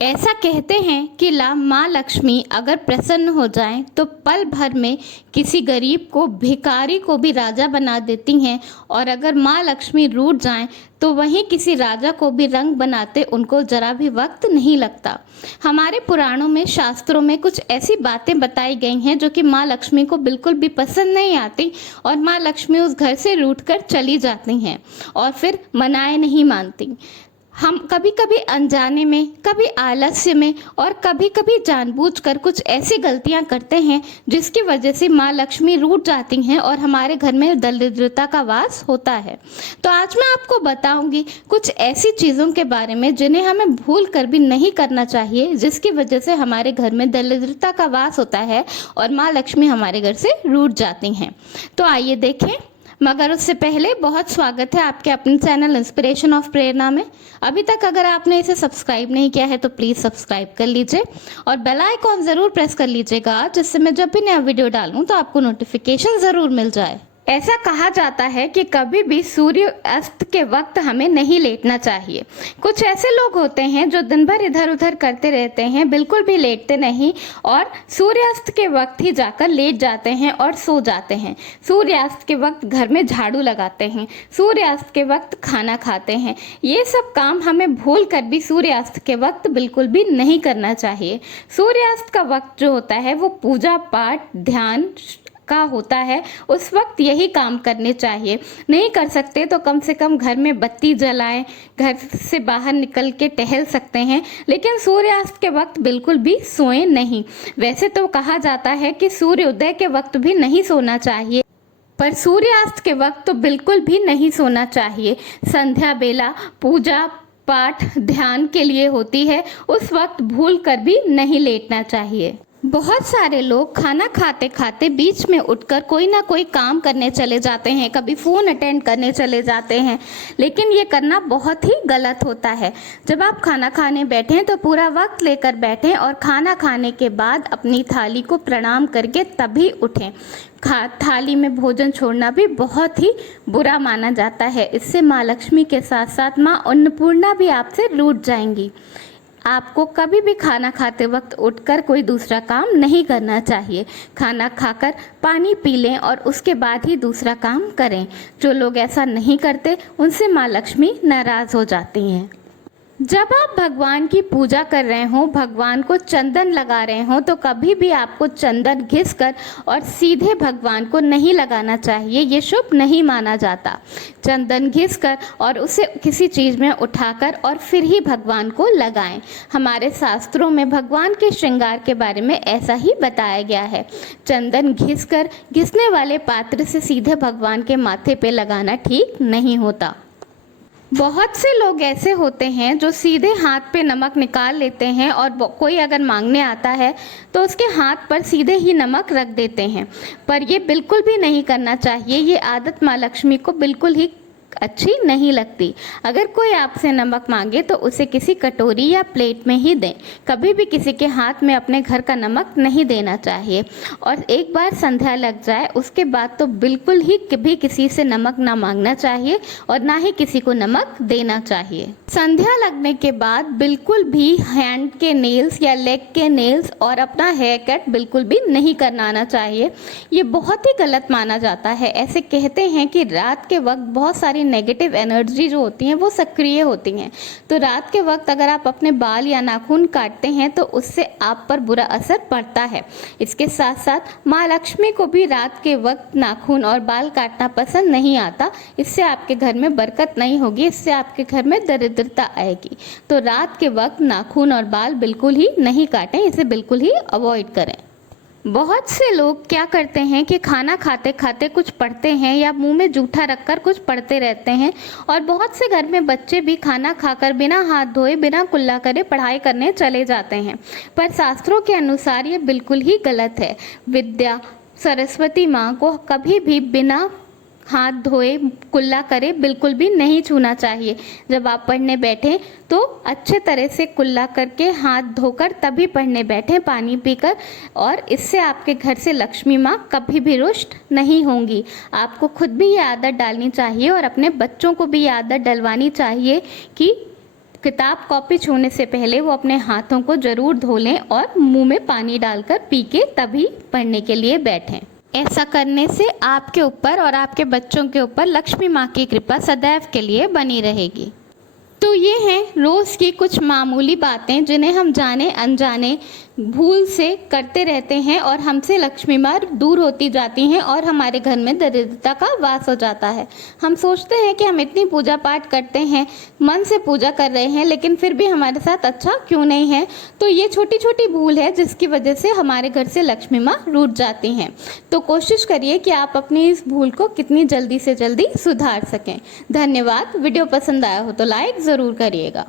ऐसा कहते हैं कि माँ लक्ष्मी अगर प्रसन्न हो जाएं तो पल भर में किसी गरीब को, भिखारी को भी राजा बना देती हैं, और अगर माँ लक्ष्मी रूठ जाएं तो वहीं किसी राजा को भी रंग बनाते उनको जरा भी वक्त नहीं लगता। हमारे पुराणों में, शास्त्रों में कुछ ऐसी बातें बताई गई हैं जो कि माँ लक्ष्मी को बिल्कुल भी पसंद नहीं आती, और माँ लक्ष्मी उस घर से रूठ कर चली जाती हैं और फिर मनाए नहीं मानती। हम कभी कभी अनजाने में, कभी आलस्य में और कभी कभी जानबूझकर कुछ ऐसी गलतियां करते हैं जिसकी वजह से माँ लक्ष्मी रूठ जाती हैं और हमारे घर में दरिद्रता का वास होता है। तो आज मैं आपको बताऊंगी कुछ ऐसी चीज़ों के बारे में जिन्हें हमें भूल कर भी नहीं करना चाहिए, जिसकी वजह से हमारे घर में दरिद्रता का वास होता है और माँ लक्ष्मी हमारे घर से रूठ जाती हैं। तो आइए देखें, मगर उससे पहले बहुत स्वागत है आपके अपने चैनल इंस्पिरेशन ऑफ प्रेरणा में। अभी तक अगर आपने इसे सब्सक्राइब नहीं किया है तो प्लीज़ सब्सक्राइब कर लीजिए और बेल आइकॉन ज़रूर प्रेस कर लीजिएगा, जिससे मैं जब भी नया वीडियो डालूं तो आपको नोटिफिकेशन ज़रूर मिल जाए। ऐसा कहा जाता है कि कभी भी सूर्य अस्त के वक्त हमें नहीं लेटना चाहिए। कुछ ऐसे लोग होते हैं जो दिन भर इधर उधर करते रहते हैं, बिल्कुल भी लेटते नहीं और सूर्यास्त के वक्त ही जाकर लेट जाते हैं और सो जाते हैं। सूर्यास्त के वक्त घर में झाड़ू लगाते हैं, सूर्यास्त के वक्त खाना खाते हैं। ये सब काम हमें भूल कर भी सूर्यास्त के वक्त बिल्कुल भी नहीं करना चाहिए। सूर्यास्त का वक्त जो होता है वो पूजा पाठ, ध्यान का होता है, उस वक्त यही काम करने चाहिए। नहीं कर सकते तो कम से कम घर में बत्ती जलाएं, घर से बाहर निकल के टहल सकते हैं, लेकिन सूर्यास्त के वक्त बिल्कुल भी सोएं नहीं। वैसे तो कहा जाता है कि सूर्योदय के वक्त भी नहीं सोना चाहिए, पर सूर्यास्त के वक्त तो बिल्कुल भी नहीं सोना चाहिए। संध्या बेला पूजा पाठ ध्यान के लिए होती है, उस वक्त भूल कर भी नहीं लेटना चाहिए। बहुत सारे लोग खाना खाते खाते बीच में उठकर कोई ना कोई काम करने चले जाते हैं, कभी फ़ोन अटेंड करने चले जाते हैं, लेकिन ये करना बहुत ही गलत होता है। जब आप खाना खाने बैठें तो पूरा वक्त लेकर बैठें और खाना खाने के बाद अपनी थाली को प्रणाम करके तभी उठें। थाली में भोजन छोड़ना भी बहुत ही बुरा माना जाता है। इससे माँ लक्ष्मी के साथ साथ माँ अन्नपूर्णा भी आपसे रूठ जाएंगी। आपको कभी भी खाना खाते वक्त उठकर कोई दूसरा काम नहीं करना चाहिए। खाना खाकर पानी पी लें और उसके बाद ही दूसरा काम करें। जो लोग ऐसा नहीं करते उनसे माँ लक्ष्मी नाराज़ हो जाती हैं। जब आप भगवान की पूजा कर रहे हो, भगवान को चंदन लगा रहे हो, तो कभी भी आपको चंदन घिसकर और सीधे भगवान को नहीं लगाना चाहिए, ये शुभ नहीं माना जाता। चंदन घिसकर और उसे किसी चीज़ में उठाकर और फिर ही भगवान को लगाएं। हमारे शास्त्रों में भगवान के श्रृंगार के बारे में ऐसा ही बताया गया है। चंदन घिसकर घिसने वाले पात्र से सीधे भगवान के माथे पे लगाना ठीक नहीं होता। बहुत से लोग ऐसे होते हैं जो सीधे हाथ पे नमक निकाल लेते हैं और कोई अगर मांगने आता है तो उसके हाथ पर सीधे ही नमक रख देते हैं, पर ये बिल्कुल भी नहीं करना चाहिए। ये आदत माँ लक्ष्मी को बिल्कुल ही अच्छी नहीं लगती। अगर कोई आपसे नमक मांगे तो उसे किसी कटोरी या प्लेट में ही दें। कभी भी किसी के हाथ में अपने घर का नमक नहीं देना चाहिए। और एक बार संध्या लग जाए उसके बाद तो बिल्कुल ही कभी किसी से नमक ना मांगना चाहिए और ना ही किसी को नमक देना चाहिए। संध्या लगने के बाद बिल्कुल भी हैंड के नेल्स या लेग के नेल्स और अपना हेयर कट बिल्कुल भी नहीं करना चाहिए। ये बहुत ही गलत माना जाता है। ऐसे कहते हैं कि रात के वक्त बहुत सारी नेगेटिव एनर्जी जो होती हैं वो सक्रिय होती हैं, तो रात के वक्त अगर आप अपने बाल या नाखून काटते हैं तो उससे आप पर बुरा असर पड़ता है। इसके साथ साथ माँ लक्ष्मी को भी रात के वक्त नाखून और बाल काटना पसंद नहीं आता। इससे आपके घर में बरकत नहीं होगी, इससे आपके घर में दरिद्रता आएगी। तो रात के वक्त नाखून और बाल बिल्कुल ही नहीं काटें, इसे बिल्कुल ही अवॉइड करें। बहुत से लोग क्या करते हैं कि खाना खाते खाते कुछ पढ़ते हैं या मुंह में जूठा रखकर कुछ पढ़ते रहते हैं, और बहुत से घर में बच्चे भी खाना खाकर बिना हाथ धोए, बिना कुल्ला करे पढ़ाई करने चले जाते हैं, पर शास्त्रों के अनुसार ये बिल्कुल ही गलत है। विद्या सरस्वती माँ को कभी भी बिना हाथ धोए कुल्ला करे बिल्कुल भी नहीं छूना चाहिए। जब आप पढ़ने बैठें तो अच्छे तरह से कुल्ला करके हाथ धोकर तभी पढ़ने बैठें, पानी पीकर, और इससे आपके घर से लक्ष्मी माँ कभी भी रुष्ट नहीं होंगी। आपको खुद भी ये आदत डालनी चाहिए और अपने बच्चों को भी ये आदत डलवानी चाहिए कि किताब कॉपी छूने से पहले वो अपने हाथों को जरूर धो लें और मुंह में पानी डालकर पी के तभी पढ़ने के लिए बैठें। ऐसा करने से आपके ऊपर और आपके बच्चों के ऊपर लक्ष्मी माँ की कृपा सदैव के लिए बनी रहेगी। तो ये हैं रोज़ की कुछ मामूली बातें जिन्हें हम जाने अनजाने भूल से करते रहते हैं और हमसे लक्ष्मी माँ दूर होती जाती हैं और हमारे घर में दरिद्रता का वास हो जाता है। हम सोचते हैं कि हम इतनी पूजा पाठ करते हैं, मन से पूजा कर रहे हैं, लेकिन फिर भी हमारे साथ अच्छा क्यों नहीं है। तो ये छोटी छोटी भूल है जिसकी वजह से हमारे घर से लक्ष्मी माँ रूठ जाती हैं। तो कोशिश करिए कि आप अपनी इस भूल को कितनी जल्दी से जल्दी सुधार सकें। धन्यवाद। वीडियो पसंद आया हो तो लाइक ज़रूर करिएगा।